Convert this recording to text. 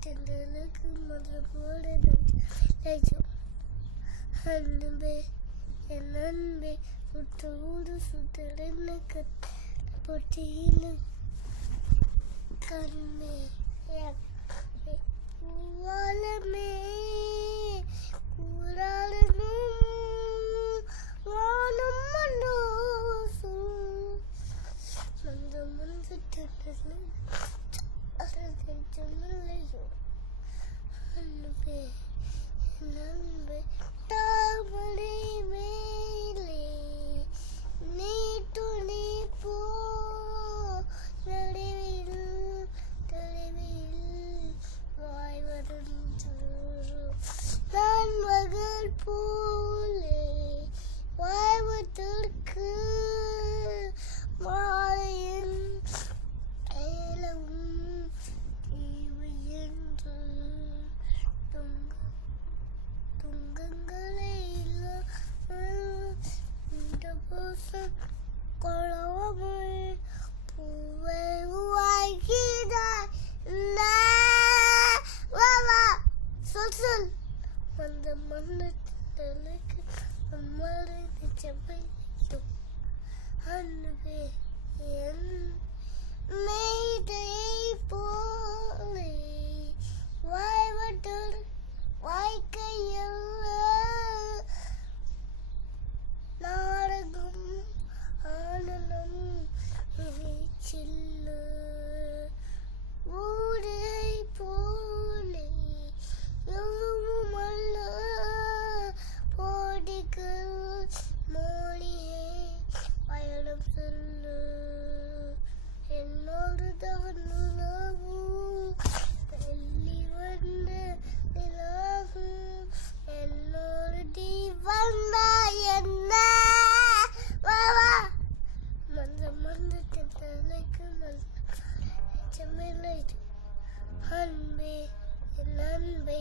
தென்றலுக்கு முதல் போட நெஞ்சம் அன்பே என் அன்பே சுட்டு ஊடு சுத்தலன்னு பொட்டின்னு கண்ணே கூவாலமே கூறாளனும் வானம் மண்டோசும் மந்த மந்த தென்றலு அரசையோ அன்பே என் அன்பே தாமரை மேலே நீ துணி போ நடுவில் தொலைவில் வாய் வருந்து நான் மகள் போலே வாழ்வதற்கு மாலையின் ஏலவும் தீவு என்று துங்கங்களை இந்த புசம் கொள்ளவை பூவை வாய்கிறாய் சொல் அந்த மன்னத்துக்கு அம்மாறு நிஜமையும் அன்பே என் மேதை போலே வாய்வட்டல் வாய்க்கையில் நாடகம் ஆனனம் சில்லு ஊரை போலே எதுவும் அல்ல போடிகள் மொழியே பயணம் சொல்லு என்னோடு தவறு வெள்ளி வந்த நிலாகும் என்னோடு தீ வந்தா என்ன மந்த மந்த தென்றலுக்கு மந்த அன்பே என் அன்பே